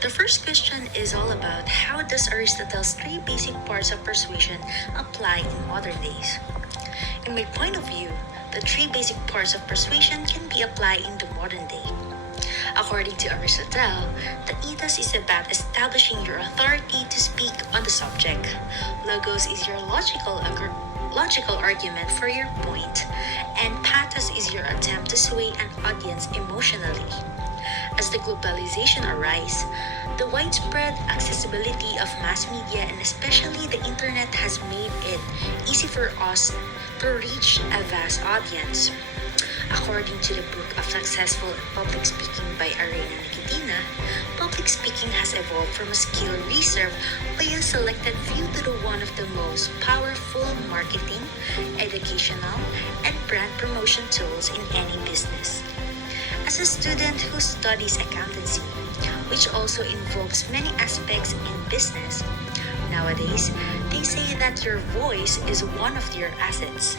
The first question is all about how does Aristotle's three basic parts of persuasion apply in modern days? In my point of view, the three basic parts of persuasion can be applied in the modern day. According to Aristotle, the ethos is about establishing your authority to speak on the subject. Logos is your logical argument for your point, and pathos is your attempt to sway an audience emotionally. As the globalization arises, the widespread accessibility of mass media and especially the internet has made it easy for us to reach a vast audience. According to the book of Successful Public Speaking by Aubrey Nuguid, public speaking has evolved from a skill reserved by a selected few to the one of the most powerful marketing, educational, and brand promotion tools in any business. As a student who studies accountancy, which also involves many aspects in business, nowadays, they say that your voice is one of your assets,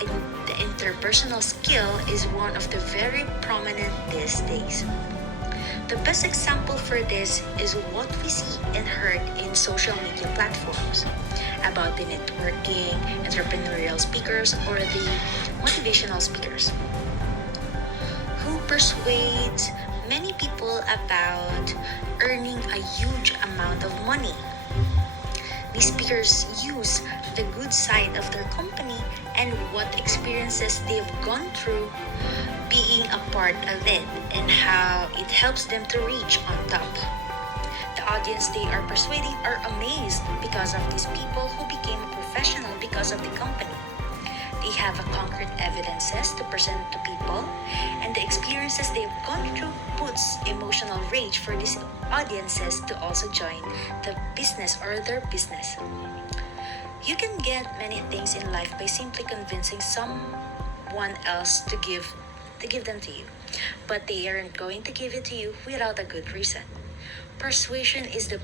and the interpersonal skill is one of the very prominent these days. The best example for this is what we see and heard in social media platforms about the networking, entrepreneurial speakers, or the motivational speakers who persuades many people about earning a huge amount of money. These speakers use the good side of their company and what experiences they've gone through being a part of it and how it helps them to reach on top. The audience they are persuading are amazed because of these people who became a professional because of the company. They have a concrete evidences to present to people, and the experiences they've gone through puts emotional rage for these audiences to also join the business or their business. You can get many things in life by simply convincing someone else to give them to you, but they aren't going to give it to you without a good reason. Persuasion is the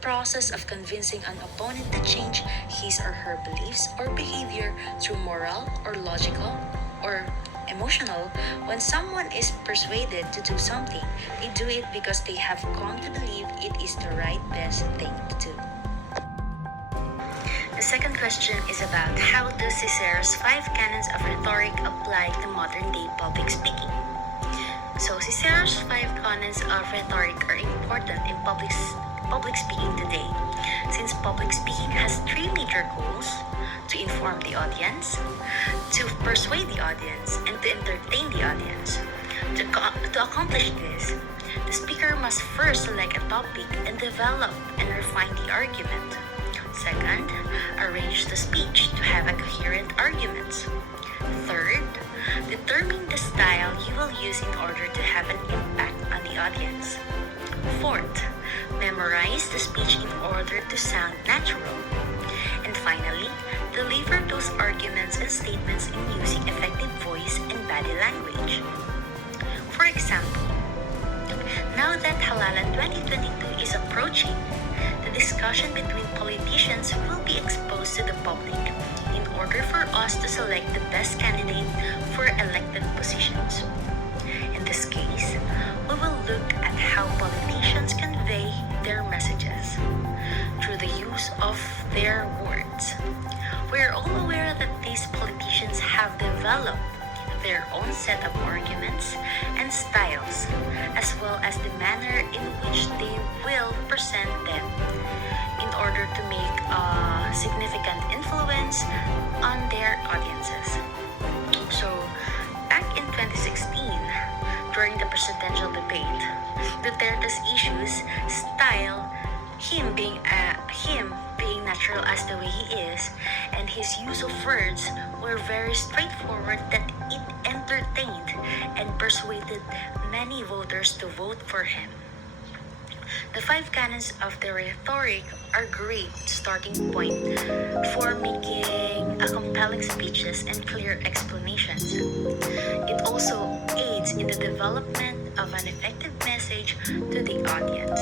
process of convincing an opponent to change his or her beliefs or behavior through moral or logical or emotional. When someone is persuaded to do something, they do it because they have come to believe it is the right best thing to do. The second question is about how do Cicero's five canons of rhetoric apply to modern day public speaking. So Cicero's five canons of rhetoric are important in public speaking today, since public speaking has three major goals: to inform the audience, to persuade the audience, and to entertain the audience. To accomplish this, the speaker must first select a topic and develop and refine the argument. Second, arrange the speech to have a coherent argument. Third, determine the style you will use in order to have an impact on the audience. Fourth, memorize the speech in order to sound natural. And finally, deliver those arguments and statements in using effective voice and body language. For example, now that Halalan 2022 is approaching, the discussion between politicians will be exposed to the public in order for us to select the best candidate for elected positions. In this case, we will look at how politicians convey their messages through the use of their words. We are all aware that these politicians have developed their own set of arguments and styles, as well as the manner in which they will present them in order to make a significant influence on their audiences. So, back in 2016, during the presidential debate, Duterte's issues, style, him being natural as the way he is, and his use of words were very straightforward that it entertained and persuaded many voters to vote for him. The five canons of the rhetoric are great starting point for making a compelling speeches and clear explanations. It also aids in the development of an effective message to the audience.